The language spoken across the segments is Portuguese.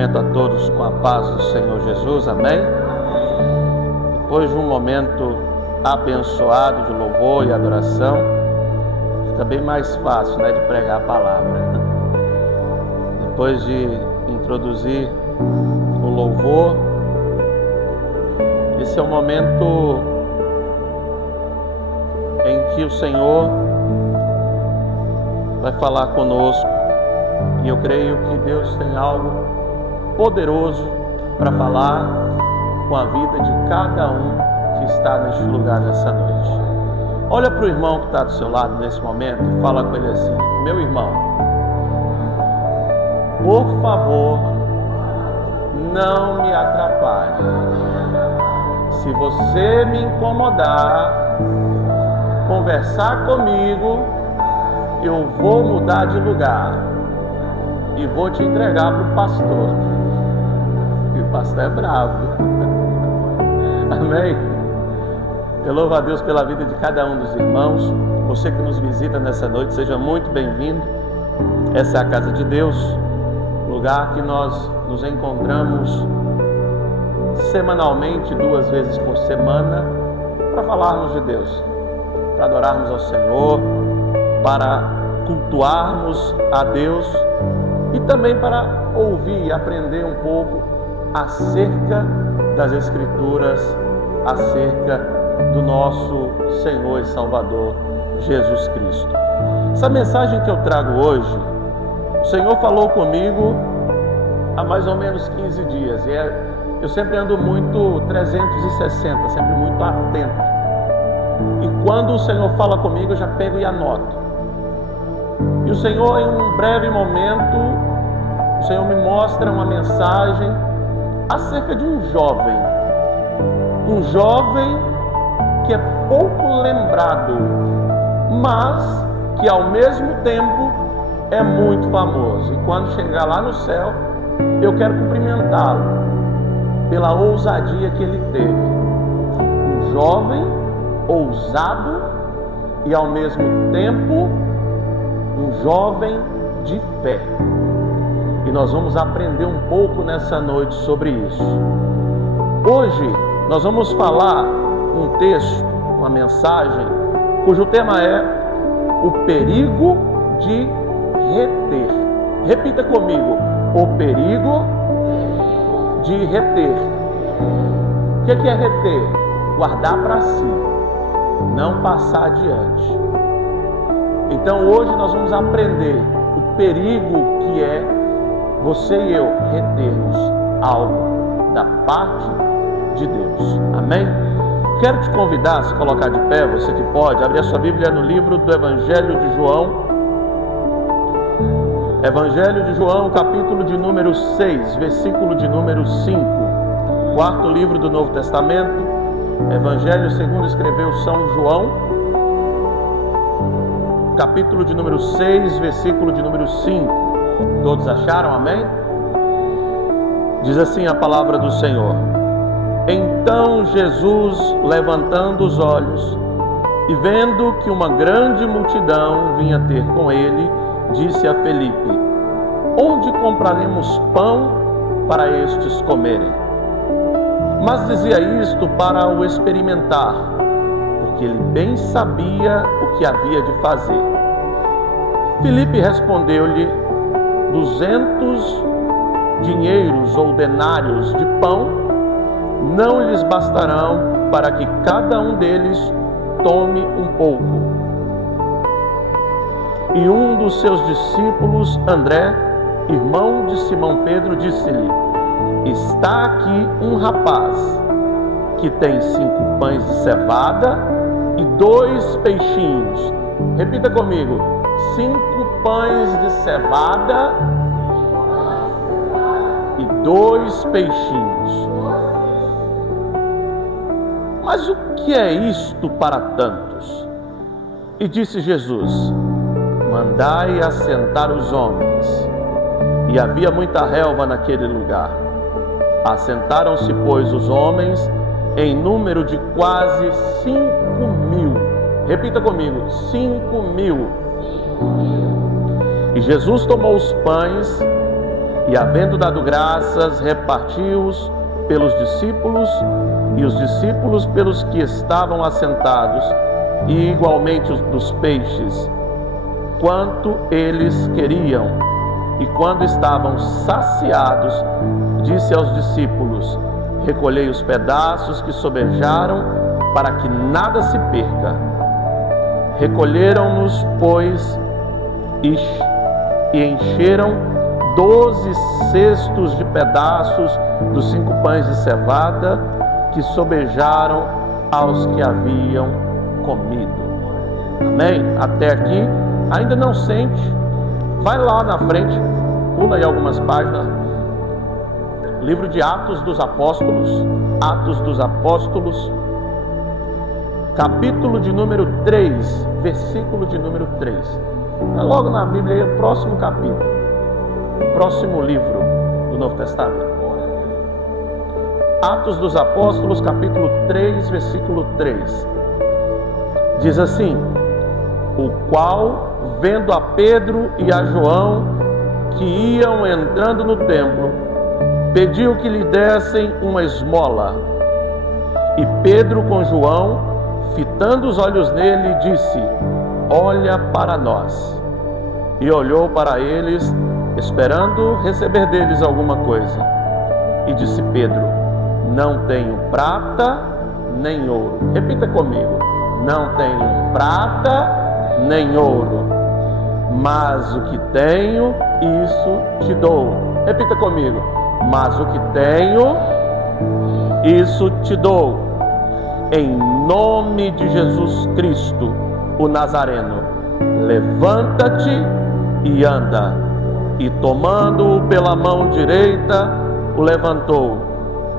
cumprimento a todos com a paz do Senhor Jesus, amém? Depois de um momento abençoado de louvor e adoração, fica bem mais fácil, de pregar a palavra. Depois de introduzir o louvor, esse é o momento em que o Senhor vai falar conosco. E eu creio que Deus tem algo poderoso para falar com a vida de cada um que está neste lugar nessa noite. Olha para o irmão que está do seu lado nesse momento e fala com ele assim: meu irmão, por favor, não me atrapalhe. Se você me incomodar, conversar comigo, eu vou mudar de lugar e vou te entregar para o pastor. E o pastor é bravo. Amém? Eu louvo a Deus pela vida de cada um dos irmãos. Você que nos visita nessa noite, seja muito bem-vindo. Essa é a casa de Deus, lugar que nós nos encontramos semanalmente, 2 vezes por semana, para falarmos de Deus, para adorarmos ao Senhor, para cultuarmos a Deus e também para ouvir e aprender um pouco acerca das Escrituras, acerca do nosso Senhor e Salvador Jesus Cristo. Essa mensagem que eu trago hoje, o Senhor falou comigo há mais ou menos 15 dias. Eu sempre ando muito 360, sempre muito atento. E quando o Senhor fala comigo, eu já pego e anoto. E o Senhor, em um breve momento, o Senhor me mostra uma mensagem acerca de um jovem que é pouco lembrado, mas que ao mesmo tempo é muito famoso. E quando chegar lá no céu, eu quero cumprimentá-lo pela ousadia que ele teve. Um jovem ousado e ao mesmo tempo um jovem de fé. E nós vamos aprender um pouco nessa noite sobre isso. Hoje nós vamos falar um texto, uma mensagem, cujo tema é o perigo de reter. Repita comigo: o perigo de reter. O que é reter? Guardar para si, não passar adiante. Então hoje nós vamos aprender o perigo que é você e eu retermos algo da parte de Deus. Amém? Quero te convidar a se colocar de pé, você que pode, abrir a sua Bíblia no livro do Evangelho de João. Evangelho de João, capítulo de número 6, versículo de número 5. Quarto livro do Novo Testamento. Evangelho segundo escreveu São João, capítulo de número 6, versículo de número 5. Todos acharam? Amém? Diz assim a palavra do Senhor: então Jesus, levantando os olhos e vendo que uma grande multidão vinha ter com ele, disse a Felipe: onde compraremos pão para estes comerem? Mas dizia isto para o experimentar, porque ele bem sabia o que havia de fazer. Filipe respondeu-lhe: 200 dinheiros ou denários de pão não lhes bastarão para que cada um deles tome um pouco. E um dos seus discípulos, André, irmão de Simão Pedro, disse-lhe: está aqui um rapaz que tem 5 pães de cevada e 2 peixinhos. Repita comigo: 5 pães de cevada e 2 peixinhos. Mas o que é isto para tantos? E disse Jesus: mandai assentar os homens. E havia muita relva naquele lugar. Assentaram-se, pois, os homens em número de quase 5.000. Repita comigo: 5.000. E Jesus tomou os pães E havendo dado graças, repartiu-os pelos discípulos, e os discípulos pelos que estavam assentados, e igualmente os dos peixes, quanto eles queriam. E quando estavam saciados, disse aos discípulos: recolhei os pedaços que sobejaram, para que nada se perca. Recolheram-nos, pois, e encheram 12 cestos de pedaços dos 5 pães de cevada que sobejaram aos que haviam comido. Amém? Até aqui, ainda não sente? Vai lá na frente, pula aí algumas páginas. Livro de Atos dos Apóstolos, capítulo de número 3, versículo de número 3. É logo na Bíblia, o próximo capítulo, o próximo livro do Novo Testamento. Atos dos Apóstolos, capítulo 3, versículo 3. Diz assim: o qual, vendo a Pedro e a João, que iam entrando no templo, pediu que lhe dessem uma esmola. E Pedro, com João, fitando os olhos nele, disse: olha para nós. E olhou para eles, esperando receber deles alguma coisa. E disse Pedro: não tenho prata nem ouro. Repita comigo: não tenho prata nem ouro, mas o que tenho, isso te dou. Repita comigo: mas o que tenho, isso te dou. Em nome de Jesus Cristo, o Nazareno, levanta-te e anda. E tomando-o pela mão direita, o levantou,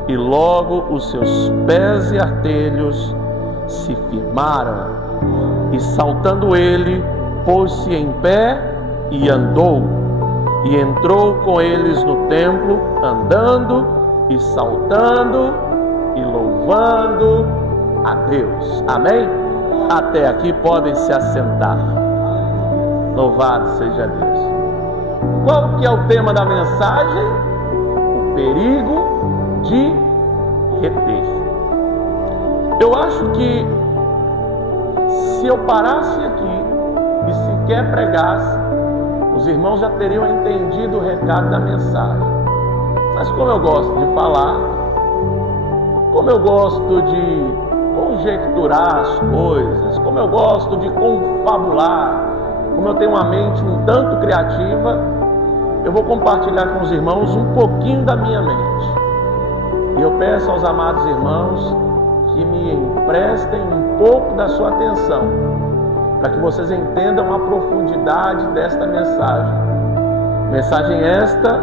e logo os seus pés e artelhos se firmaram. E saltando ele, pôs-se em pé e andou, e entrou com eles no templo, andando e saltando e louvando a Deus. Amém? Até aqui podem se assentar. Louvado seja Deus. Qual que é o tema da mensagem? O perigo de reter. Eu acho que se eu parasse aqui e sequer pregasse, os irmãos já teriam entendido o recado da mensagem. Mas como eu gosto de falar, como eu gosto de conjecturar as coisas, como eu gosto de confabular, como eu tenho uma mente um tanto criativa, eu vou compartilhar com os irmãos um pouquinho da minha mente. E eu peço aos amados irmãos que me emprestem um pouco da sua atenção, para que vocês entendam a profundidade desta mensagem. Mensagem esta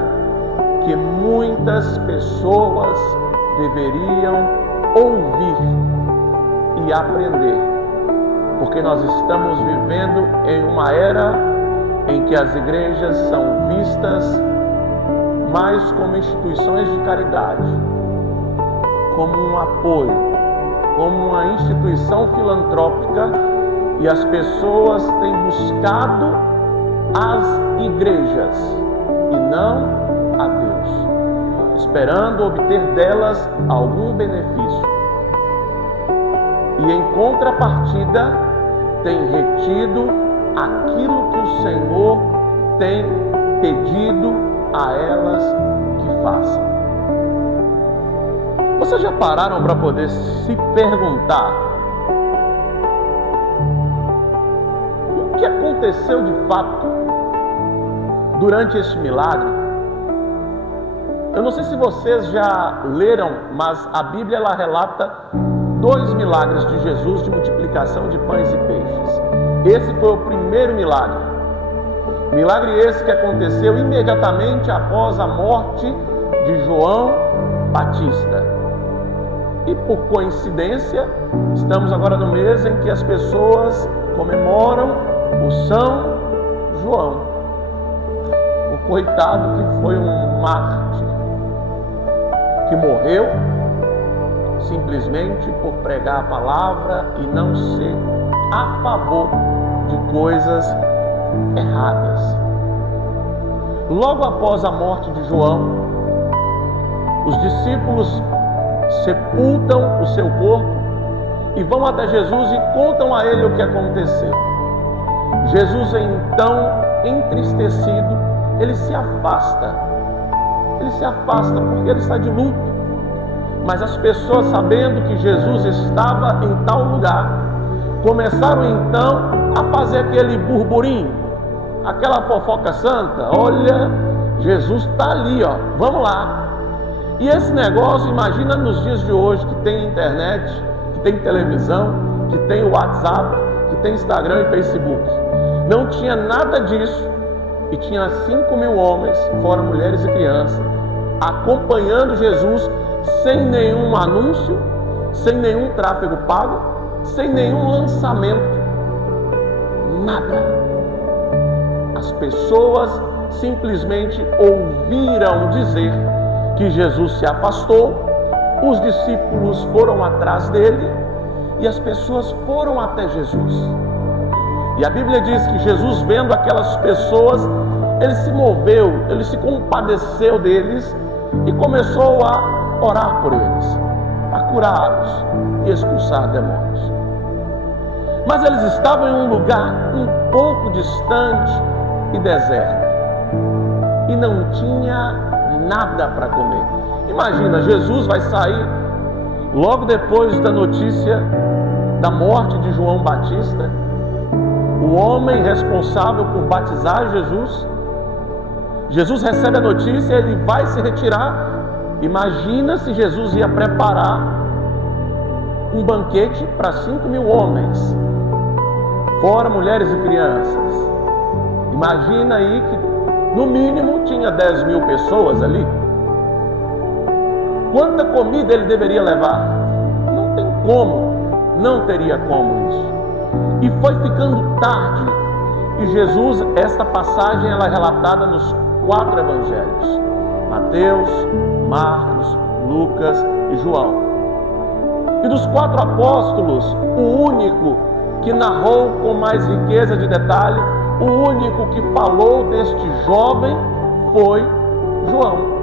que muitas pessoas deveriam ouvir e aprender, porque nós estamos vivendo em uma era em que as igrejas são vistas mais como instituições de caridade, como um apoio, como uma instituição filantrópica, e as pessoas têm buscado as igrejas e não a Deus, esperando obter delas algum benefício. E em contrapartida, tem retido aquilo que o Senhor tem pedido a elas que façam. Vocês já pararam para poder se perguntar o que aconteceu de fato durante este milagre? Eu não sei se vocês já leram, mas a Bíblia ela relata 2 milagres de Jesus de multiplicação de pães e peixes. Esse foi o primeiro milagre. Milagre esse que aconteceu imediatamente após a morte de João Batista. E por coincidência, estamos agora no mês em que as pessoas comemoram o São João, o coitado que foi um mártir, que morreu simplesmente por pregar a palavra e não ser a favor de coisas erradas. logo após a morte de João, os discípulos sepultam o seu corpo e vão até Jesus e contam a ele o que aconteceu. Jesus, então, entristecido, ele se afasta porque ele está de luto. Mas as pessoas, sabendo que Jesus estava em tal lugar, começaram então a fazer aquele burburinho, aquela fofoca santa. Olha, Jesus está ali, ó, vamos lá. E esse negócio, imagina nos dias de hoje, que tem internet, que tem televisão, que tem o WhatsApp, que tem Instagram e Facebook. Não tinha nada disso, e tinha 5.000 homens, fora mulheres e crianças, acompanhando Jesus, sem nenhum anúncio, sem nenhum tráfego pago, sem nenhum lançamento, nada. As pessoas simplesmente ouviram dizer que Jesus se afastou, os discípulos foram atrás dele e as pessoas foram até Jesus. E a Bíblia diz que Jesus, vendo aquelas pessoas, ele se moveu, ele se compadeceu deles e começou a orar por eles, a curá-los e expulsar demônios. Mas eles estavam em um lugar um pouco distante e deserto, e não tinha nada para comer. Imagina, Jesus vai sair logo depois da notícia da morte de João Batista, o homem responsável por batizar Jesus. Jesus recebe a notícia, ele vai se retirar. Imagina se Jesus ia preparar um banquete para 5.000 homens, fora mulheres e crianças. Imagina aí que no mínimo tinha 10.000 pessoas ali. Quanta comida ele deveria levar? Não tem como, não teria como isso. E foi ficando tarde. E Jesus, esta passagem ela é relatada nos 4 evangelhos: Mateus, Marcos, Lucas e João. E dos 4 apóstolos, o único que narrou com mais riqueza de detalhe, o único que falou deste jovem foi João.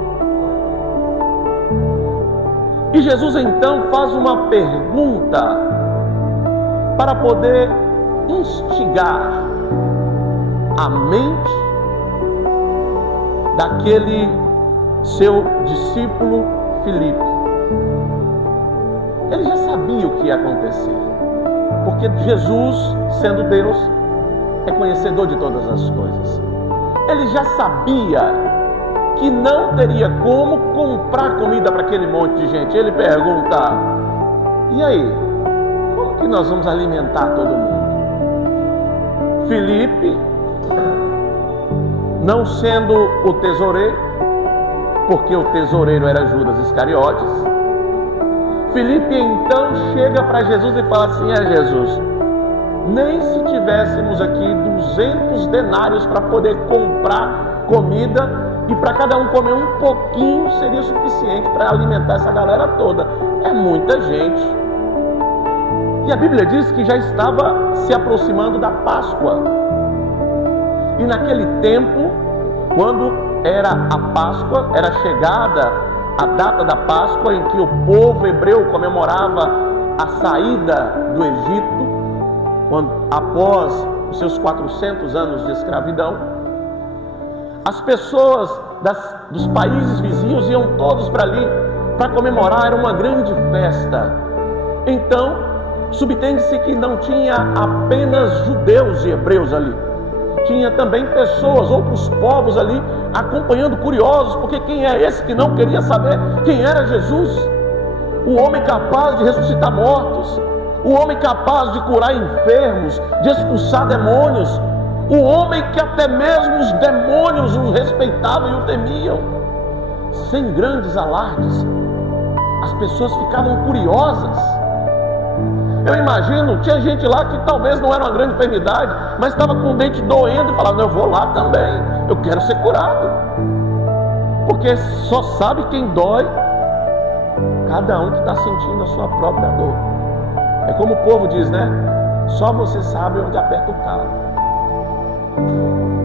E Jesus então faz uma pergunta para poder instigar a mente daquele seu discípulo Filipe. Ele já sabia o que ia acontecer, porque Jesus, sendo Deus, é conhecedor de todas as coisas. Ele já sabia que não teria como comprar comida para aquele monte de gente. Ele pergunta: e aí, como que nós vamos alimentar todo mundo? Filipe, não sendo o tesoureiro, porque o tesoureiro era Judas Iscariotes, Filipe então chega para Jesus e fala assim: Jesus, nem se tivéssemos aqui 200 denários para poder comprar comida e para cada um comer um pouquinho seria suficiente para alimentar essa galera toda. É muita gente. E a Bíblia diz que já estava se aproximando da Páscoa. E naquele tempo, quando era a Páscoa, era chegada a data da Páscoa em que o povo hebreu comemorava a saída do Egito, quando, após os seus 400 anos de escravidão. As pessoas dos países vizinhos iam todos para ali para comemorar, era uma grande festa. Então, subtende-se que não tinha apenas judeus e hebreus ali, tinha também pessoas, outros povos ali, acompanhando, curiosos, porque quem é esse que não queria saber quem era Jesus? O homem capaz de ressuscitar mortos, o homem capaz de curar enfermos, de expulsar demônios, o homem que até mesmo os demônios o respeitavam e o temiam. Sem grandes alardes, as pessoas ficavam curiosas. Eu imagino, tinha gente lá que talvez não era uma grande enfermidade, mas estava com o dente doendo e falava: eu vou lá também, eu quero ser curado. Porque só sabe quem dói cada um que está sentindo a sua própria dor. É como o povo diz, né? Só você sabe onde aperta o calo.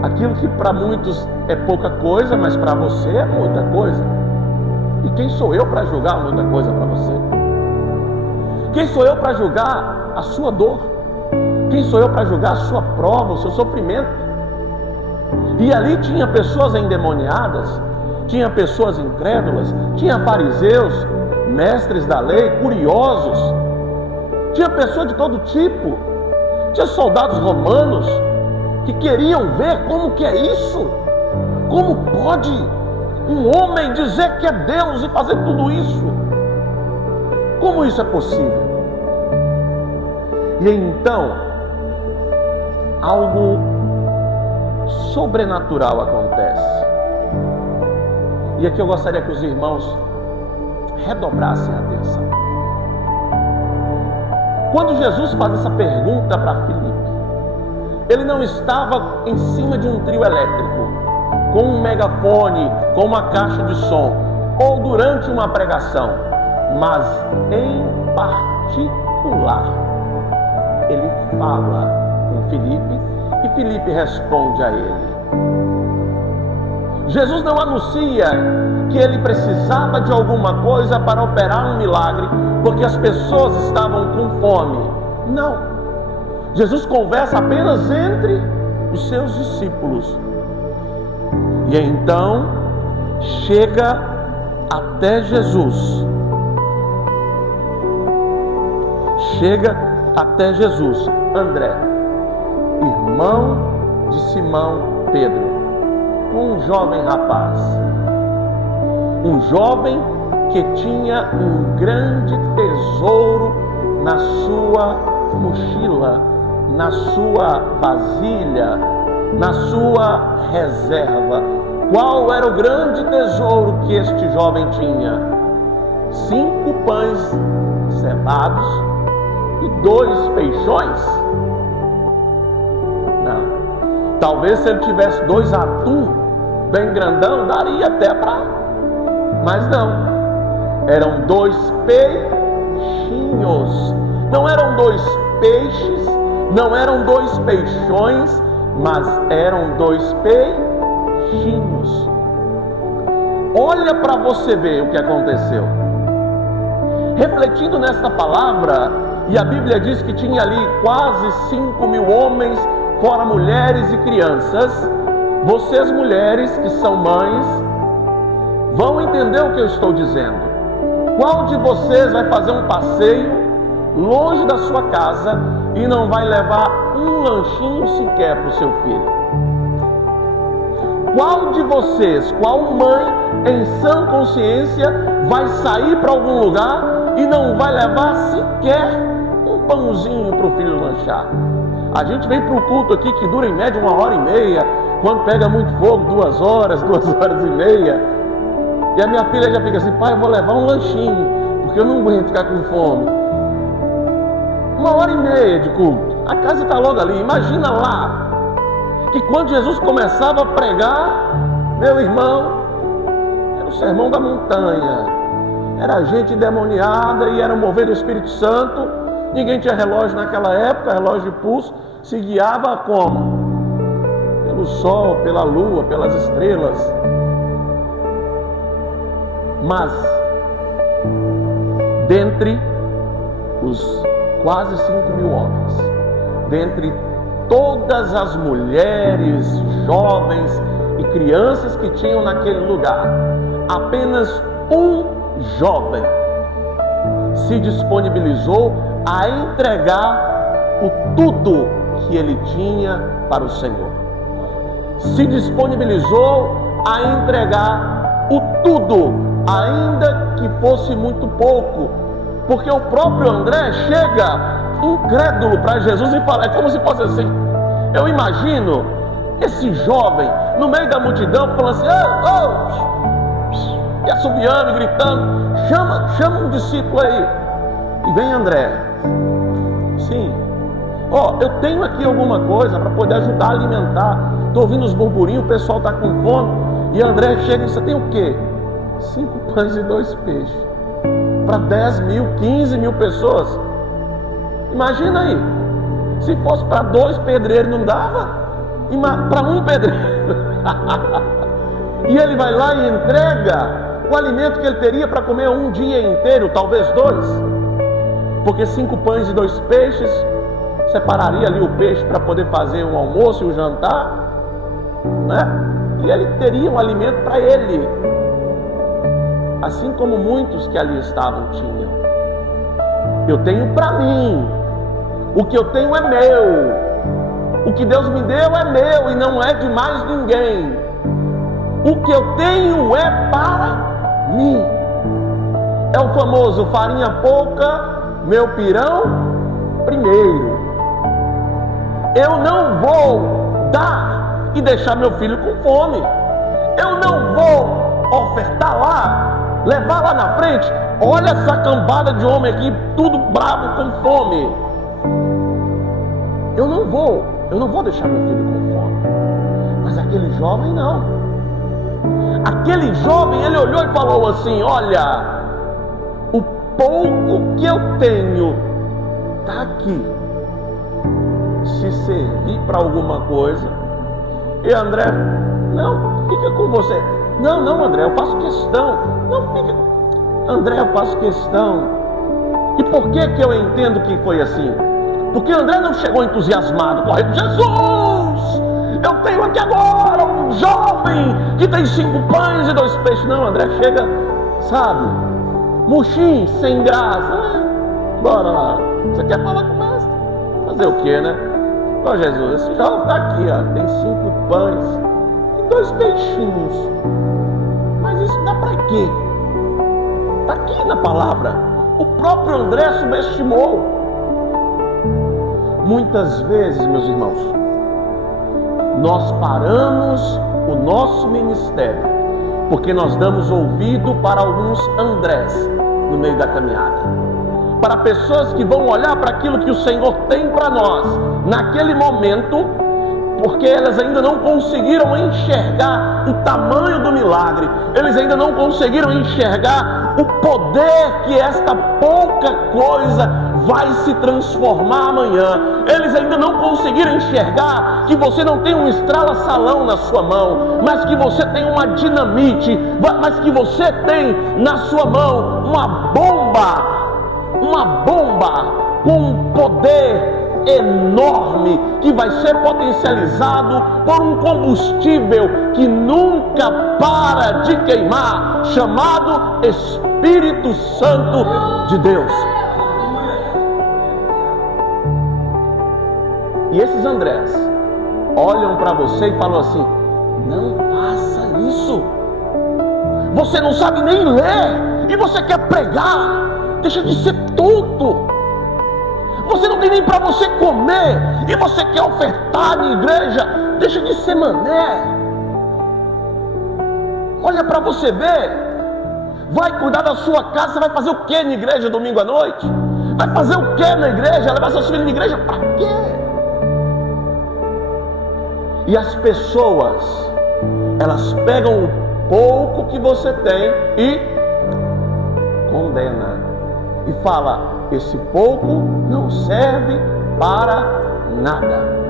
Aquilo que para muitos é pouca coisa, mas para você é muita coisa. E quem sou eu para julgar muita coisa para você? Quem sou eu para julgar a sua dor? Quem sou eu para julgar a sua prova, o seu sofrimento? E ali tinha pessoas endemoniadas, tinha pessoas incrédulas, tinha fariseus, mestres da lei, curiosos, tinha pessoas de todo tipo, tinha soldados romanos que queriam ver como que é isso. Como pode um homem dizer que é Deus e fazer tudo isso? Como isso é possível? E então, algo sobrenatural acontece. E aqui eu gostaria que os irmãos redobrassem a atenção. Quando Jesus faz essa pergunta para Filipe, ele não estava em cima de um trio elétrico, com um megafone, com uma caixa de som, ou durante uma pregação, mas em particular. Ele fala com Filipe e Filipe responde a ele. Jesus não anuncia que ele precisava de alguma coisa para operar um milagre, porque as pessoas estavam com fome. Não. Jesus conversa apenas entre os seus discípulos. E então chega até Jesus. Chega até Jesus, André, irmão de Simão Pedro, um jovem rapaz, um jovem que tinha um grande tesouro na sua mochila, na sua vasilha, na sua reserva. Qual era o grande tesouro que este jovem tinha? 5 pães cevados e 2 peixões? Não. Talvez se ele tivesse 2 atum bem grandão, daria até para. Mas não. Eram 2 peixinhos. Não eram 2 peixes, não eram 2 peixões, mas eram 2 peixinhos. Olha para você ver o que aconteceu. Refletindo nesta palavra, e a Bíblia diz que tinha ali quase 5.000 homens, fora mulheres e crianças. Vocês mulheres que são mães, vão entender o que eu estou dizendo. Qual de vocês vai fazer um passeio longe da sua casa e não vai levar um lanchinho sequer para o seu filho? Qual de vocês, qual mãe em sã consciência vai sair para algum lugar e não vai levar sequer um pãozinho para o filho lanchar? A gente vem para o culto aqui que dura em média 1h30, quando pega muito fogo, 2 horas, 2h30, e a minha filha já fica assim: pai, eu vou levar um lanchinho, porque eu não aguento ficar com fome. 1h30 de culto, a casa está logo ali. Imagina lá, que quando Jesus começava a pregar, meu irmão, era o sermão da montanha, era gente endemoniada e era o mover do Espírito Santo. Ninguém tinha relógio naquela época, relógio de pulso, se guiava como? Pelo sol, pela lua, pelas estrelas. Mas, dentre os quase 5.000 homens, dentre todas as mulheres, jovens e crianças que tinham naquele lugar, apenas um jovem se disponibilizou a entregar o tudo que ele tinha para o Senhor. Se disponibilizou a entregar o tudo, ainda que fosse muito pouco, porque o próprio André chega incrédulo para Jesus e fala, é como se fosse assim. Eu imagino esse jovem no meio da multidão falando assim, e assobiando e gritando, chama um discípulo aí. E vem André. Sim. Eu tenho aqui alguma coisa para poder ajudar a alimentar. Estou ouvindo os burburinhos, o pessoal está com fome. E André chega e diz, você tem o quê? 5 pães e 2 peixes. Para 10.000, 15.000 pessoas. Imagina aí. Se fosse para 2 pedreiros não dava. para um pedreiro. E ele vai lá e entrega o alimento que ele teria para comer um dia inteiro, talvez 2. Porque 5 pães e 2 peixes, separaria ali o peixe para poder fazer um almoço e um jantar, né? E ele teria um alimento para ele, assim como muitos que ali estavam tinham. Eu tenho para mim, o que eu tenho é meu, o que Deus me deu é meu e não é de mais ninguém. O que eu tenho é para mim. É o famoso farinha pouca, meu pirão primeiro. Eu não vou dar e deixar meu filho com fome. Eu não vou ofertar lá, levar lá na frente. Olha essa cambada de homem aqui, tudo bravo com fome. Eu não vou deixar meu filho com fome. Mas aquele jovem não. Aquele jovem, ele olhou e falou assim: olha, o pouco que eu tenho está aqui. Se servir para alguma coisa. E André, não, fica com você. Não, André, eu faço questão. Não, fica. André, eu faço questão. E por que eu entendo que foi assim? Porque André não chegou entusiasmado, correndo: Jesus, eu tenho aqui agora um jovem que tem 5 pães e 2 peixes. Não, André chega, sabe, murchinho, sem graça. Bora lá, você quer falar com o mestre? Fazer o quê, né? Ó, Jesus, esse jovem está aqui, ó, tem 5 pães e 2 peixinhos. Mas isso dá para quê? Está aqui na palavra. O próprio André subestimou. Muitas vezes, meus irmãos, nós paramos o nosso ministério porque nós damos ouvido para alguns Andrés no meio da caminhada, para pessoas que vão olhar para aquilo que o Senhor tem para nós naquele momento, porque elas ainda não conseguiram enxergar o tamanho do milagre, eles ainda não conseguiram enxergar o poder que esta pouca coisa vai se transformar amanhã. Eles ainda não conseguiram enxergar que você não tem um estrala-salão na sua mão, mas que você tem uma dinamite, mas que você tem na sua mão uma bomba com um poder enorme que vai ser potencializado por um combustível que nunca para de queimar, chamado Espírito Santo de Deus. E esses Andrés olham para você e falam assim: não faça isso, você não sabe nem ler e você quer pregar, deixa de ser tonto, você não tem nem para você comer e você quer ofertar na igreja, deixa de ser mané. Olha para você ver, vai cuidar da sua casa, você vai fazer o que na igreja domingo à noite? Vai fazer o que na igreja? Levar seus filhos na igreja para quê? E as pessoas, elas pegam o pouco que você tem e condena e fala: esse pouco não serve para nada.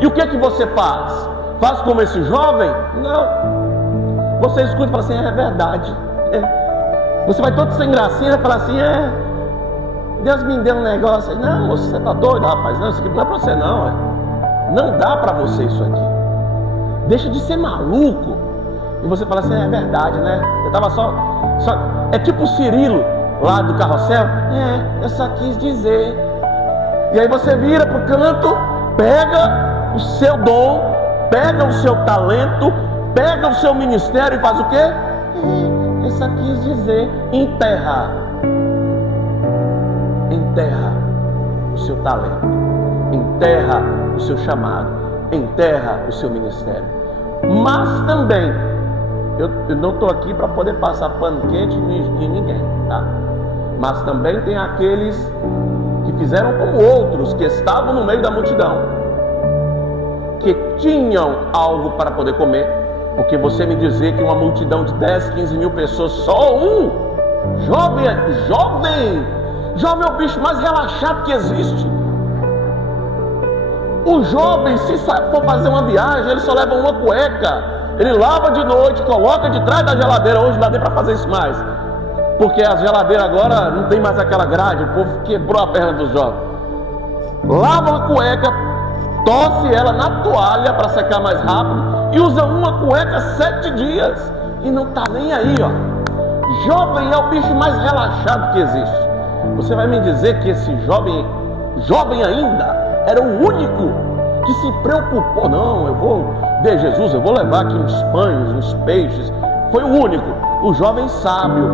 E o que é que você faz? Faz como esse jovem? Não. Você escuta e fala assim: é verdade. Você vai todo sem gracinha e fala assim: Deus me deu um negócio. Não, moço, você tá doido, rapaz? Não, isso aqui não é para você não. Não dá para você isso aqui. Deixa de ser maluco. E você fala assim: é verdade, né? Eu tava só... É tipo o Cirilo lá do Carrossel. Eu só quis dizer. E aí você vira pro canto, pega o seu dom, pega o seu talento, pega o seu ministério e faz o quê? Eu só quis dizer. Enterra o seu talento, enterra o seu chamado, enterra o seu ministério. Mas também, eu não estou aqui para poder passar pano quente em ninguém, tá? Mas também tem aqueles que fizeram como outros, que estavam no meio da multidão, que tinham algo para poder comer. Porque você me dizer que uma multidão de 10, 15 mil pessoas, só um jovem é o bicho mais relaxado que existe. O jovem, se for fazer uma viagem, ele só leva uma cueca. Ele lava de noite, coloca de trás da geladeira. Hoje não dá nem para fazer isso mais, porque a geladeira agora não tem mais aquela grade. O povo quebrou a perna dos jovens. Lava uma cueca, torce ela na toalha para secar mais rápido e usa uma cueca 7 dias e não está nem aí, ó. Jovem é o bicho mais relaxado que existe. Você vai me dizer que esse jovem ainda, era o único que se preocupou? Não, eu vou ver Jesus, eu vou levar aqui uns pães, uns peixes. Foi o único. O jovem sábio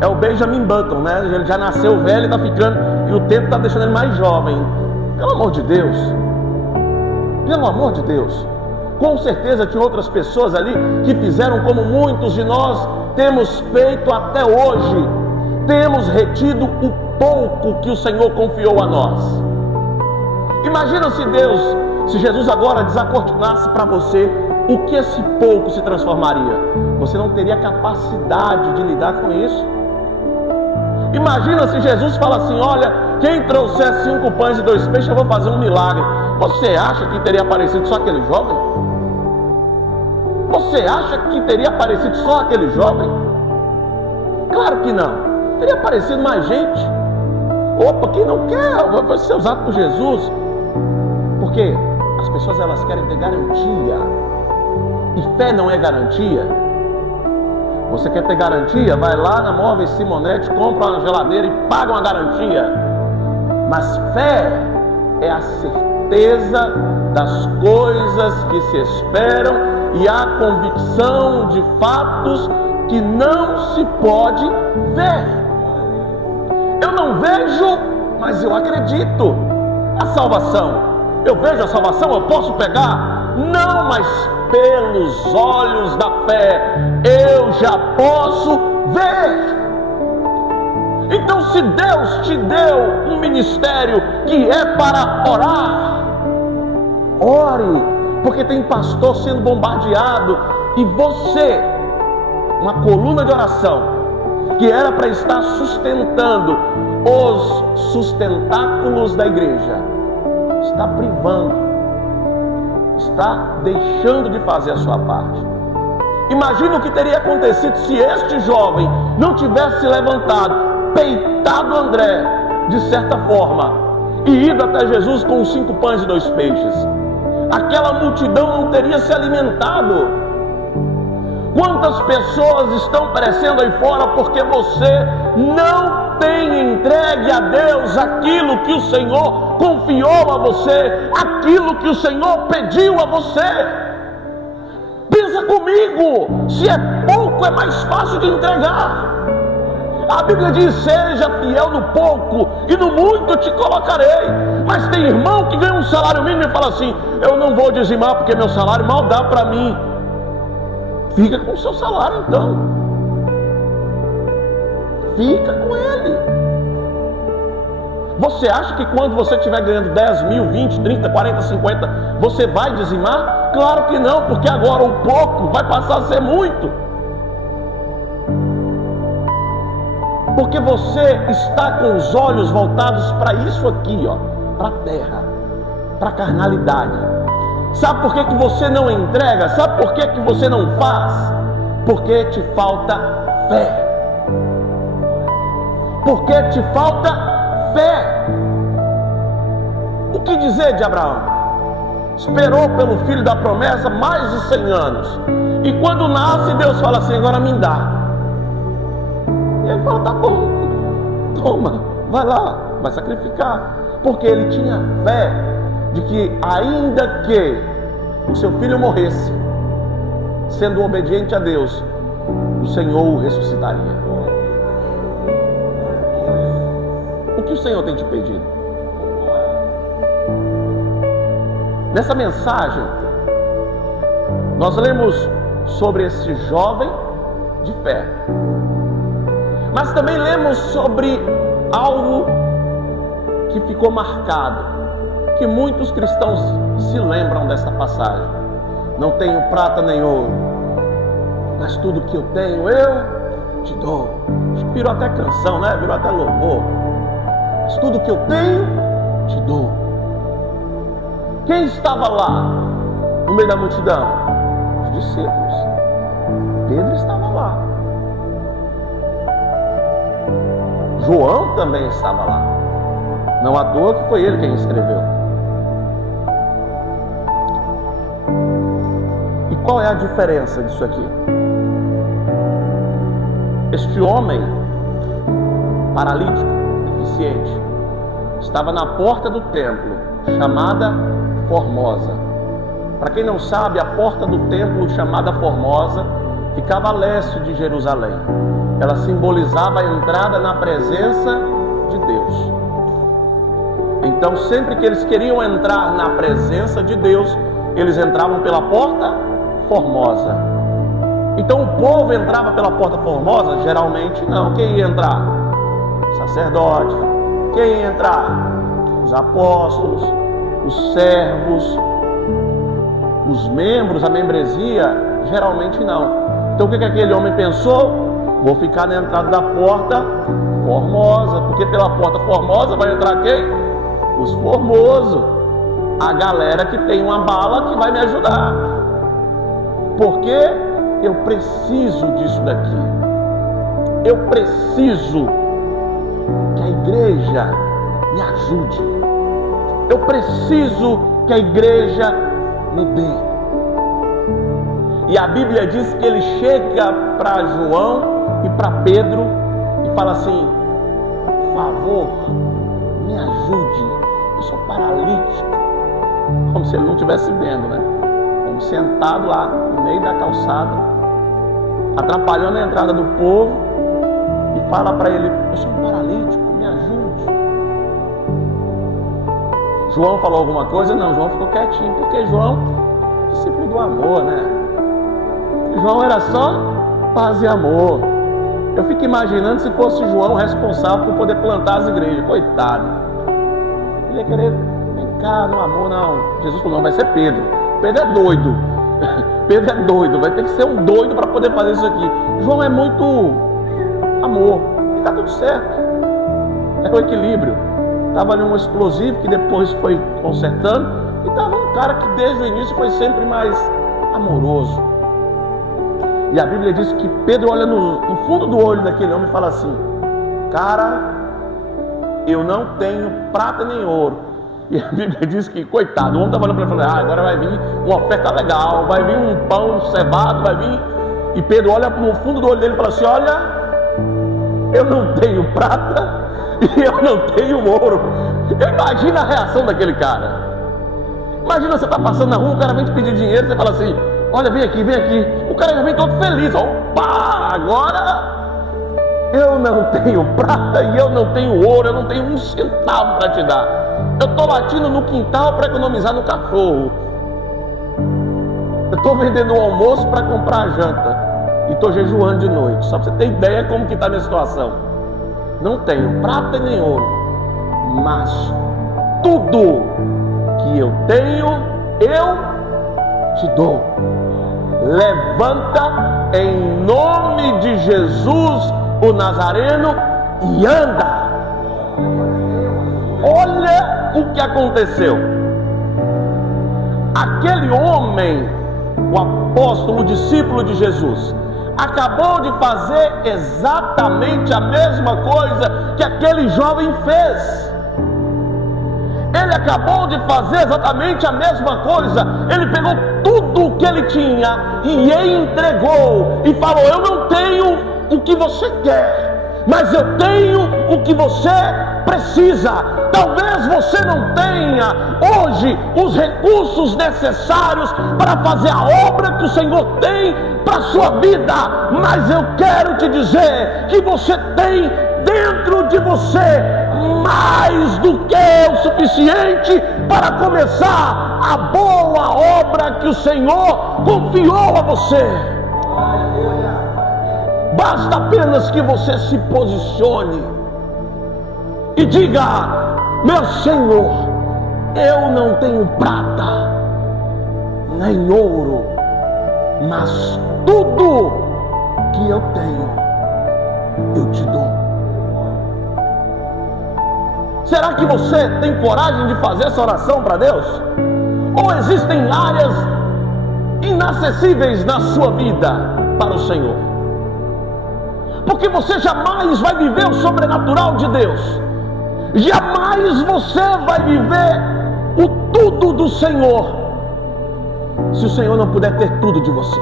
é o Benjamin Button, né? Ele já nasceu velho e está ficando, e o tempo está deixando ele mais jovem. Pelo amor de Deus, pelo amor de Deus. Com certeza tinha outras pessoas ali que fizeram como muitos de nós temos feito até hoje. Temos retido o pouco que o Senhor confiou a nós. Imagina se Jesus agora desacortinasse para você o que esse pouco se transformaria. Você não teria capacidade de lidar com isso. Imagina se Jesus fala assim: olha, quem trouxer 5 pães e 2 peixes, eu vou fazer um milagre. Você acha que teria aparecido só aquele jovem? Você acha que teria aparecido só aquele jovem? Claro que não. Teria aparecido mais gente. Opa, quem não quer vai ser usado por Jesus. Porque as pessoas, elas querem ter garantia. E fé não é garantia. Você quer ter garantia? Vai lá na Móveis Simonetti, compra uma geladeira e paga uma garantia. Mas fé é a certeza das coisas que se esperam e a convicção de fatos que não se pode ver. Eu não vejo, mas eu acredito. A salvação, eu vejo a salvação, eu posso pegar? Não, mas pelos olhos da fé eu já posso ver. Então, se Deus te deu um ministério que é para orar, ore, porque tem pastor sendo bombardeado e você, uma coluna de oração que era para estar sustentando os sustentáculos da igreja, está privando, está deixando de fazer a sua parte. Imagina o que teria acontecido se este jovem não tivesse levantado, peitado André, de certa forma, e ido até Jesus com os 5 pães e 2 peixes. Aquela multidão não teria se alimentado. Quantas pessoas estão perecendo aí fora porque você não tem entregue a Deus aquilo que o Senhor confiou a você, aquilo que o Senhor pediu a você? Pensa comigo, se é pouco é mais fácil de entregar. A Bíblia diz: seja fiel no pouco e no muito te colocarei. Mas tem irmão que ganha um salário mínimo e fala assim: eu não vou dizimar porque meu salário mal dá para mim. Fica com o seu salário então. Fica com ele. Você acha que quando você estiver ganhando 10 mil, 20, 30, 40, 50, você vai dizimar? Claro que não, porque agora o pouco vai passar a ser muito. Porque você está com os olhos voltados para isso aqui, ó, para a terra, para a carnalidade. Sabe por que você não entrega? Sabe por que você não faz? Porque te falta fé. Porque te falta fé. O que dizer de Abraão? Esperou pelo filho da promessa mais de 100 anos. E quando nasce, Deus fala assim: agora me dá. E ele fala: tá bom, toma, vai lá, vai sacrificar. Porque ele tinha fé de que, ainda que o seu filho morresse, sendo obediente a Deus, o Senhor o ressuscitaria. O que o Senhor tem te pedido? Nessa mensagem, nós lemos sobre esse jovem de fé, mas também lemos sobre algo que ficou marcado, que muitos cristãos se lembram desta passagem. Não tenho prata nem ouro, mas tudo que eu tenho eu te dou. Acho que virou até canção, né? Virou até louvor. Mas tudo que eu tenho te dou. Quem estava lá no meio da multidão? Os discípulos. Pedro estava lá. João também estava lá. Não à toa que foi ele quem escreveu. E qual é a diferença disso aqui? Este homem paralítico, deficiente, estava na porta do templo, chamada Formosa. Para quem não sabe, a porta do templo, chamada Formosa, ficava a leste de Jerusalém. Ela simbolizava a entrada na presença de Deus. Então, sempre que eles queriam entrar na presença de Deus, eles entravam pela porta Formosa. Então, o povo entrava pela porta Formosa? Geralmente não. Quem ia entrar? Sacerdote. Quem ia entrar? Os apóstolos, os servos, os membros, a membresia? Geralmente não. Então, o que aquele homem pensou? Vou ficar na entrada da porta Formosa, porque pela porta Formosa vai entrar quem? Os formosos, a galera que tem uma bala que vai me ajudar. Porque eu preciso disso daqui. Eu preciso que a igreja me ajude. Eu preciso que a igreja me dê. E a Bíblia diz que ele chega para João e para Pedro e fala assim: por favor, me ajude, eu sou paralítico. Como se ele não estivesse vendo, né? Como sentado lá no meio da calçada, atrapalhando a entrada do povo, e fala para ele: eu sou um paralítico, me ajude. João falou alguma coisa? Não, João ficou quietinho, porque João, discípulo do amor, né? João era só paz e amor. Eu fico imaginando se fosse João responsável por poder plantar as igrejas. Coitado. Ele ia querer, vem cá, no amor, não. Jesus falou: não, vai ser Pedro. Pedro é doido. Pedro é doido. Vai ter que ser um doido para poder fazer isso aqui. João é muito amor. E está tudo certo. É o equilíbrio. Estava ali um explosivo que depois foi consertando. E estava um cara que desde o início foi sempre mais amoroso. E a Bíblia diz que Pedro olha no fundo do olho daquele homem e fala assim: cara, eu não tenho prata nem ouro. E a Bíblia diz que, coitado, o homem estava olhando para ele e falando: agora vai vir uma oferta legal, vai vir um pão cevado, vai vir. E Pedro olha no fundo do olho dele e fala assim: olha, eu não tenho prata e eu não tenho ouro. Imagina a reação daquele cara. Imagina você está passando na rua, o cara vem te pedir dinheiro, você fala assim: olha, vem aqui, vem aqui. O cara já vem todo feliz. Opa, agora eu não tenho prata e eu não tenho ouro, eu não tenho um centavo para te dar. Eu estou latindo no quintal para economizar no cachorro. Eu estou vendendo o almoço para comprar a janta. E estou jejuando de noite. Só para você ter ideia como que está a minha situação. Não tenho prata nem ouro, mas tudo que eu tenho, eu te dou. Levanta em nome de Jesus o Nazareno e anda. Olha o que aconteceu. Aquele homem, o apóstolo, o discípulo de Jesus, acabou de fazer exatamente a mesma coisa que aquele jovem fez. Ele acabou de fazer exatamente a mesma coisa. Ele pegou tudo o que ele tinha e entregou e falou: eu não tenho o que você quer, mas eu tenho o que você precisa. Talvez você não tenha hoje os recursos necessários para fazer a obra que o Senhor tem para a sua vida, mas eu quero te dizer que você tem dentro de você mais do que o suficiente para começar a boa obra que o Senhor confiou a você. Basta apenas que você se posicione e diga: meu Senhor, eu não tenho prata nem ouro, mas tudo que eu tenho eu te dou. Será que você tem coragem de fazer essa oração para Deus? Ou existem áreas inacessíveis na sua vida para o Senhor? Porque você jamais vai viver o sobrenatural de Deus, jamais você vai viver o tudo do Senhor, se o Senhor não puder ter tudo de você.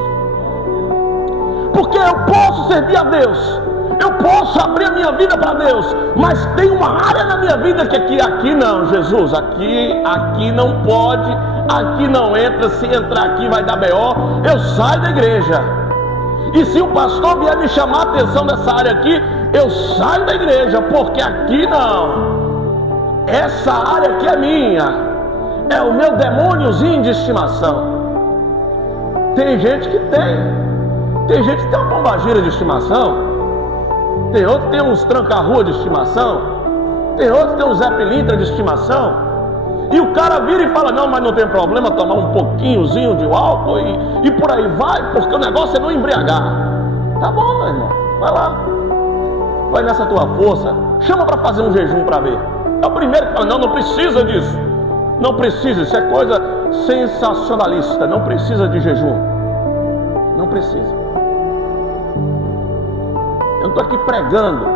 Porque eu posso servir a Deus, eu posso abrir a minha vida para Deus, mas tem uma área na minha vida que aqui não, Jesus, aqui não pode, aqui não entra, se entrar aqui vai dar B.O., eu saio da igreja. E se o pastor vier me chamar a atenção dessa área aqui, eu saio da igreja, porque aqui não, essa área aqui é minha, é o meu demôniozinho de estimação. Tem gente que tem gente que tem uma pombagira de estimação, tem outro que tem uns tranca-rua de estimação, tem outro que tem um Zé Pilintra de estimação, e o cara vira e fala, não, mas não tem problema tomar um pouquinhozinho de álcool e por aí vai, porque o negócio é não embriagar. Tá bom, meu irmão, vai lá, vai nessa tua força, chama para fazer um jejum para ver. É o primeiro que fala, não precisa disso, não precisa, isso é coisa sensacionalista, não precisa de jejum, não precisa. Eu não estou aqui pregando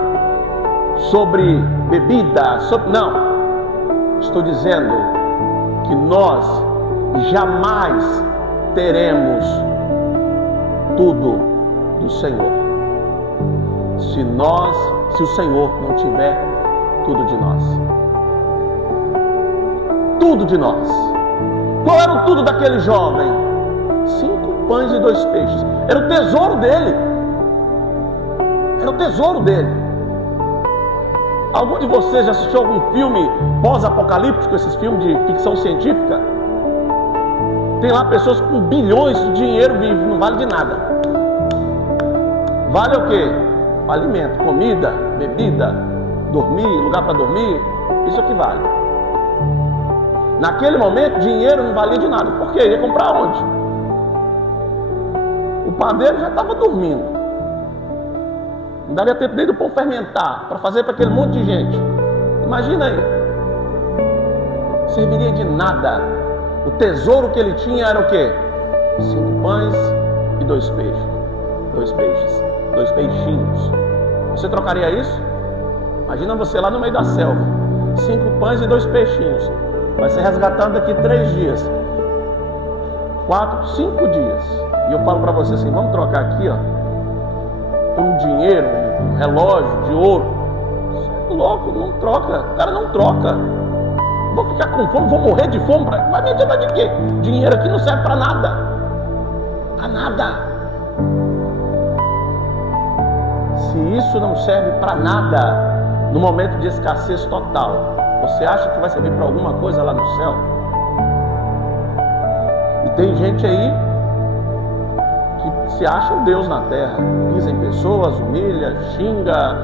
sobre bebida, não. Estou dizendo que nós jamais teremos tudo do Senhor se o Senhor não tiver tudo de nós. Tudo de nós. Qual era o tudo daquele jovem? 5 pães e 2 peixes. Era o tesouro dele. Era o tesouro dele. Algum de vocês já assistiu algum filme pós-apocalíptico, esses filmes de ficção científica? Tem lá pessoas com bilhões de dinheiro vivo, não vale de nada. Vale o quê? Alimento, comida, bebida, dormir, lugar para dormir, isso é o que vale. Naquele momento, dinheiro não valia de nada. Por quê? Ia comprar onde? O padeiro já estava dormindo. Não daria tempo nem do pão fermentar para fazer para aquele monte de gente. Imagina aí. Serviria de nada. O tesouro que ele tinha era o quê? 5 pães e 2 peixes. 2 peixes. 2 peixinhos. Você trocaria isso? Imagina você lá no meio da selva. 5 pães e 2 peixinhos. Vai ser resgatado daqui 3 dias. 4, 5 dias. E eu falo para você assim, vamos trocar aqui, ó, por um dinheiro, um relógio de ouro. Você é louco, não troca. O cara não troca. Vou ficar com fome, vou morrer de fome. Vai me adiantar de quê? Dinheiro aqui não serve para nada. Para nada. Se isso não serve para nada no momento de escassez total, você acha que vai servir para alguma coisa lá no céu? E tem gente aí que se acha um Deus na terra, pisa em pessoas, humilha, xinga.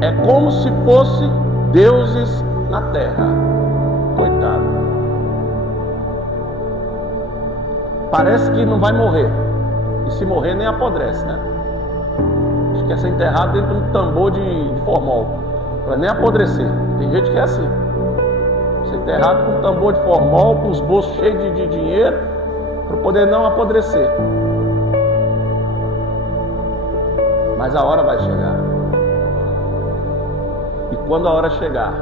É como se fosse deuses na terra. Coitado. Parece que não vai morrer. E se morrer nem apodrece, né? Acho que é ser enterrado dentro de um tambor de formol, para nem apodrecer. Tem gente que é assim. Ser enterrado com um tambor de formol, com os bolsos cheios de dinheiro, para poder não apodrecer. Mas a hora vai chegar. E quando a hora chegar,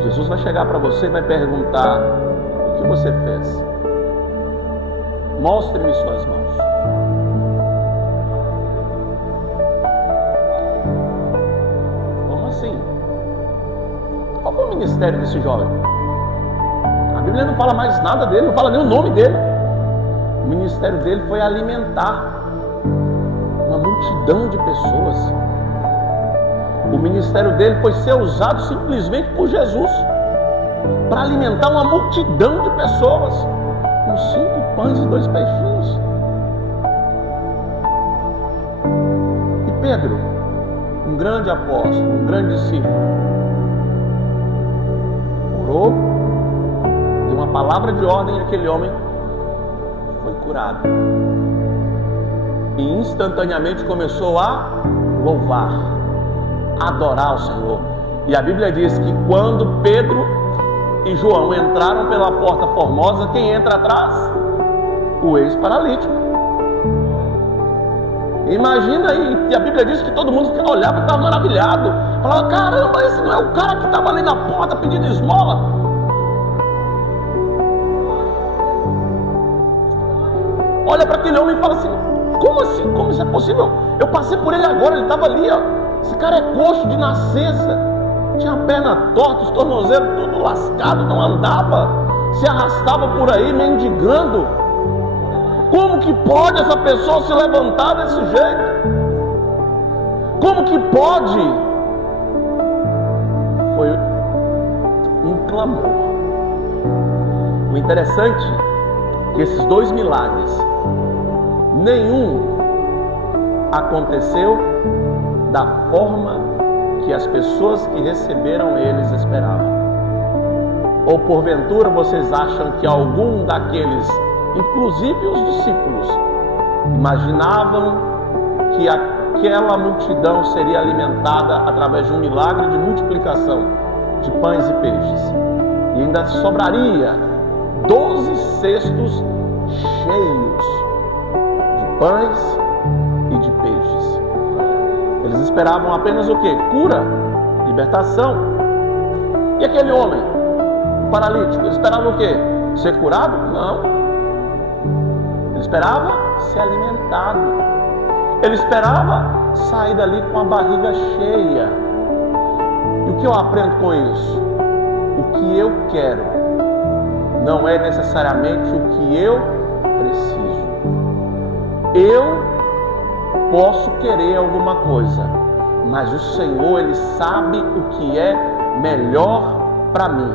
Jesus vai chegar para você e vai perguntar: o que você fez? Mostre-me suas mãos. Como assim? Qual foi o ministério desse jovem? A Bíblia não fala mais nada dele, não fala nem o nome dele. O ministério dele foi alimentar uma multidão de pessoas. O ministério dele foi ser usado simplesmente por Jesus para alimentar uma multidão de pessoas com 5 pães e 2 peixinhos. E Pedro, um grande apóstolo, um grande discípulo, orou, deu uma palavra de ordem e aquele homem foi curado. E instantaneamente começou a louvar, adorar o Senhor. E a Bíblia diz que quando Pedro e João entraram pela porta formosa, quem entra atrás? O ex-paralítico. Imagina aí, e a Bíblia diz que todo mundo olhava e ficava maravilhado. Falava, caramba, esse não é o cara que estava ali na porta pedindo esmola? Olha para aquele homem e fala assim, como assim? Como isso é possível? Eu passei por ele agora, ele estava ali, ó. Esse cara é coxo de nascença. Tinha a perna torta, os tornozelos tudo lascado, não andava. Se arrastava por aí mendigando. Como que pode essa pessoa se levantar desse jeito? Como que pode? Foi um clamor. O interessante é que esses dois milagres, nenhum aconteceu da forma que as pessoas que receberam eles esperavam. Ou porventura vocês acham que algum daqueles, inclusive os discípulos, imaginavam que aquela multidão seria alimentada através de um milagre de multiplicação de pães e peixes, e ainda sobraria 12 cestos cheios de pães e de peixes? Eles esperavam apenas o quê? Cura, libertação. E aquele homem, o paralítico, ele esperava o quê? Ser curado? Não. Ele esperava ser alimentado. Ele esperava sair dali com a barriga cheia. E o que eu aprendo com isso? O que eu quero não é necessariamente o que eu preciso. Eu posso querer alguma coisa, mas o Senhor, Ele sabe o que é melhor para mim.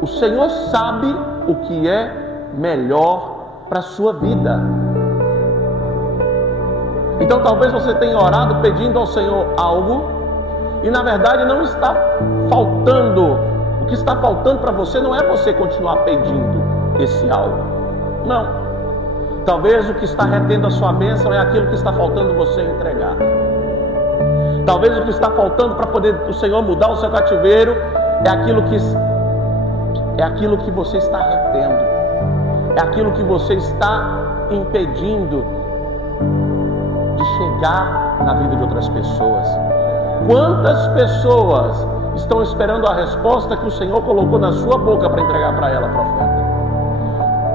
O Senhor sabe o que é melhor para a sua vida. Então talvez você tenha orado pedindo ao Senhor algo, e na verdade não está faltando. O que está faltando para você não é você continuar pedindo esse algo. Não. Talvez o que está retendo a sua bênção é aquilo que está faltando você entregar. Talvez o que está faltando para poder o Senhor mudar o seu cativeiro é aquilo que você está retendo. É aquilo que você está impedindo de chegar na vida de outras pessoas. Quantas pessoas estão esperando a resposta que o Senhor colocou na sua boca para entregar para ela, profeta?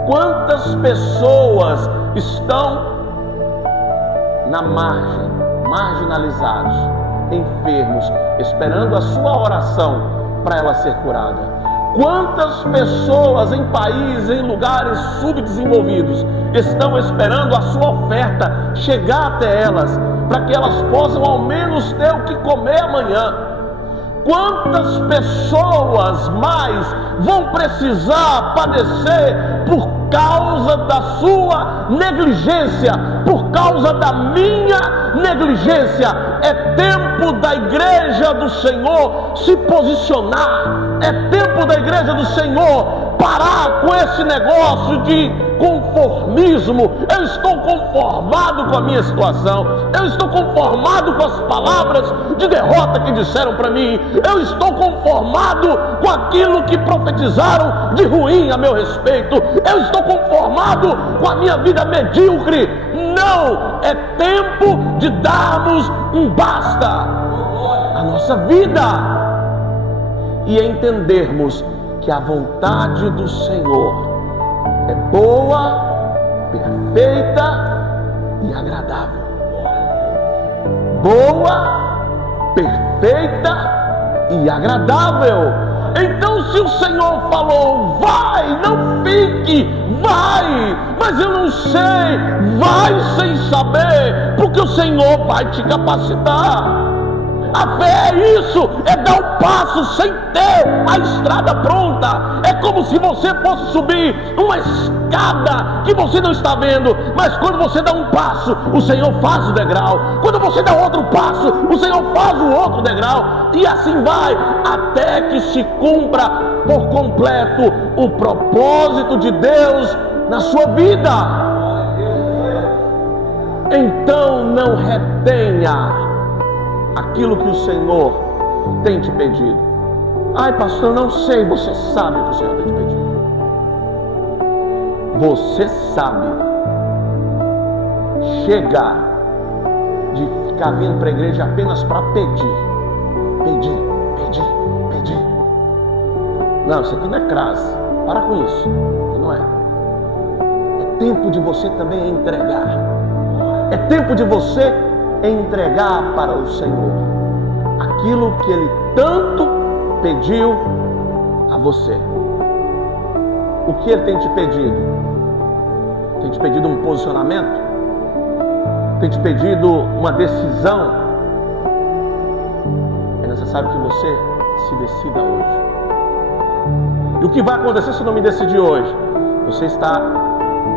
Quantas pessoas estão na margem, marginalizados, enfermos, esperando a sua oração para ela ser curada? Quantas pessoas em países, em lugares subdesenvolvidos, estão esperando a sua oferta chegar até elas, para que elas possam ao menos ter o que comer amanhã? Quantas pessoas mais vão precisar padecer por causa da sua negligência, por causa da minha negligência? É tempo da igreja do Senhor se posicionar. É tempo da igreja do Senhor parar com esse negócio de conformismo. Eu estou conformado com a minha situação. Eu estou conformado com as palavras de derrota que disseram para mim. Eu estou conformado com aquilo que profetizaram de ruim a meu respeito. Eu estou conformado com a minha vida medíocre. Não, é tempo de darmos um basta à nossa vida e entendermos que a vontade do Senhor é boa, perfeita e agradável. Boa, perfeita e agradável. Então, se o Senhor falou, vai, não fique, vai, mas eu não sei, vai sem saber, porque o Senhor vai te capacitar. A fé é isso, é dar um passo sem ter a estrada pronta. É como se você fosse subir uma escada que você não está vendo, mas quando você dá um passo, o Senhor faz o degrau. Quando você dá outro passo, o Senhor faz o outro degrau. E assim vai, até que se cumpra por completo o propósito de Deus na sua vida. Então não retenha aquilo que o Senhor tem te pedido. Ai, pastor, eu não sei. Você sabe o que o Senhor está te pedindo. Você sabe. Chegar de ficar vindo para a igreja apenas para pedir. Pedir. Não, isso aqui não é crase. Para com isso. Não é. É tempo de você também entregar. É tempo de você entregar para o Senhor aquilo que Ele tanto pediu a você. O que Ele tem te pedido? Tem te pedido um posicionamento? Tem te pedido uma decisão? É necessário que você se decida hoje. E o que vai acontecer se não me decidir hoje? Você está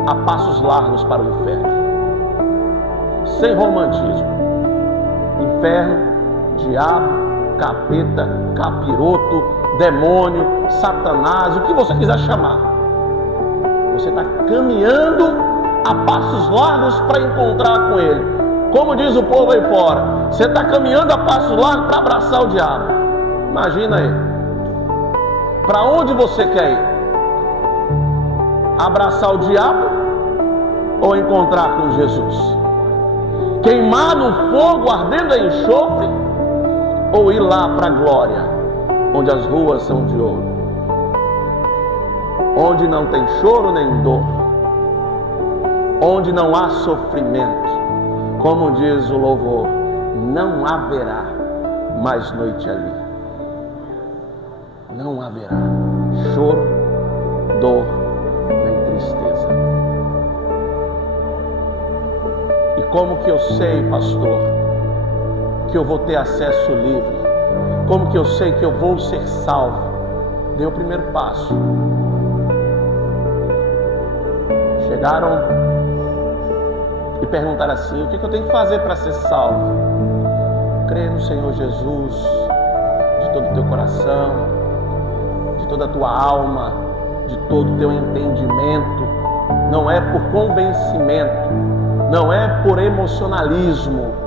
a passos largos para o inferno. Sem romantismo. Inferno, diabo, capeta, capiroto, demônio, satanás, o que você quiser chamar. Você está caminhando a passos largos para encontrar com ele. Como diz o povo aí fora, você está caminhando a passos largos para abraçar o diabo. Imagina aí. Para onde você quer ir? Abraçar o diabo ou encontrar com Jesus? Queimar no fogo ardendo em enxofre ou ir lá para a glória, onde as ruas são de ouro, onde não tem choro nem dor, onde não há sofrimento, como diz o louvor, não haverá mais noite ali. Não haverá choro, dor, nem tristeza. E como que eu sei, pastor, que eu vou ter acesso livre? Como que eu sei que eu vou ser salvo? Dê o primeiro passo. Chegaram e perguntaram assim: o que eu tenho que fazer para ser salvo? Crê no Senhor Jesus de todo o teu coração, de toda a tua alma, de todo o teu entendimento. Não é por convencimento, não é por emocionalismo.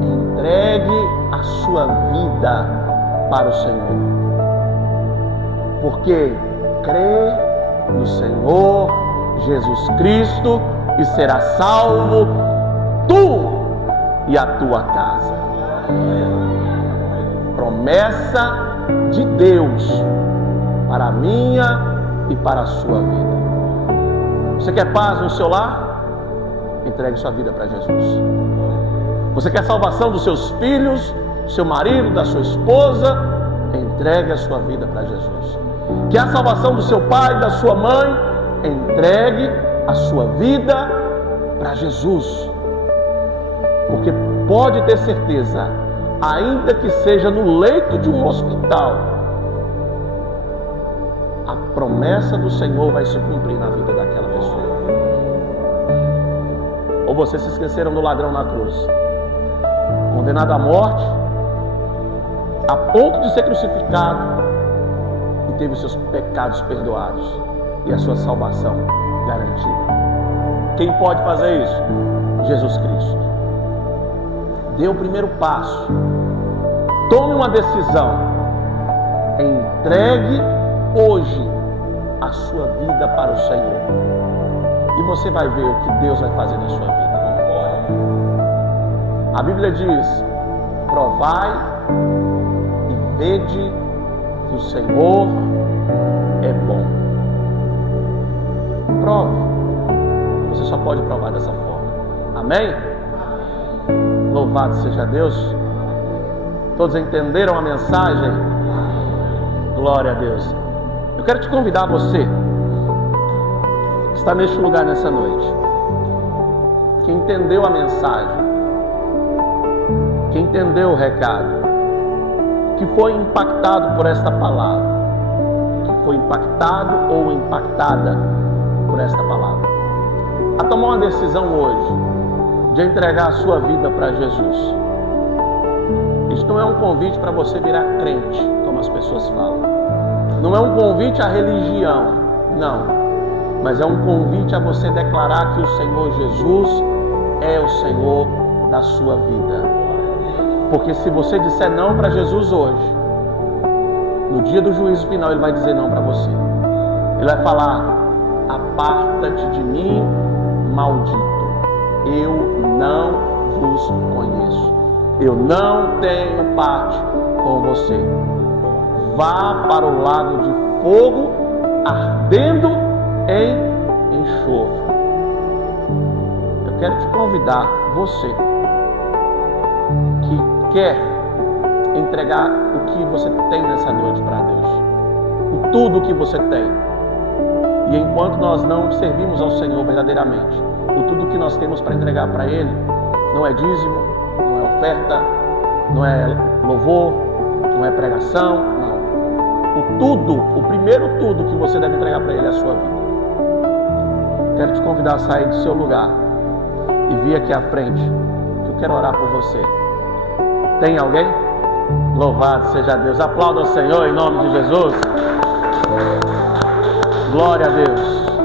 Entregue a sua vida para o Senhor, porque crê no Senhor Jesus Cristo e será salvo tu e a tua casa. Promessa de Deus para a minha e para a sua vida. Você quer paz no seu lar? Entregue sua vida para Jesus. Você quer salvação dos seus filhos, do seu marido, da sua esposa? Entregue a sua vida para Jesus. Quer a salvação do seu pai, da sua mãe? Entregue a sua vida para Jesus. Porque pode ter certeza, ainda que seja no leito de um hospital, a promessa do Senhor vai se cumprir na vida daquela pessoa. Ou vocês se esqueceram do ladrão na cruz, condenado à morte, a ponto de ser crucificado, e teve os seus pecados perdoados e a sua salvação garantida. Quem pode fazer isso? Jesus Cristo. Dê o primeiro passo. Tome uma decisão. Entregue hoje a sua vida para o Senhor. E você vai ver o que Deus vai fazer na sua vida. A Bíblia diz: provai e vede que o Senhor é bom. Prove. Você só pode provar dessa forma. Amém? Louvado seja Deus. Todos entenderam a mensagem? Glória a Deus. Eu quero te convidar, você que está neste lugar nessa noite, que entendeu a mensagem, que entendeu o recado, que foi impactado por esta palavra, que foi impactado ou impactada por esta palavra, a tomar uma decisão hoje de entregar a sua vida para Jesus. Isso não é um convite para você virar crente, como as pessoas falam. Não é um convite à religião, não. Mas é um convite a você declarar que o Senhor Jesus é o Senhor da sua vida. Porque se você disser não para Jesus hoje, no dia do juízo final, Ele vai dizer não para você. Ele vai falar: aparta-te de mim, maldito. Eu não vos conheço. Eu não tenho parte com você. Vá para o lago de fogo, ardendo em enxofre. Eu quero te convidar, você que quer entregar o que você tem nessa noite para Deus, o tudo que você tem. E enquanto nós não servimos ao Senhor verdadeiramente, o tudo que nós temos para entregar para Ele não é dízimo, não é oferta, não é louvor, não é pregação, não. O tudo, o primeiro tudo que você deve entregar para Ele é a sua vida. Quero te convidar a sair do seu lugar e vir aqui à frente, que eu quero orar por você. Tem alguém? Louvado seja Deus. Aplauda o Senhor em nome de Jesus. Glória a Deus.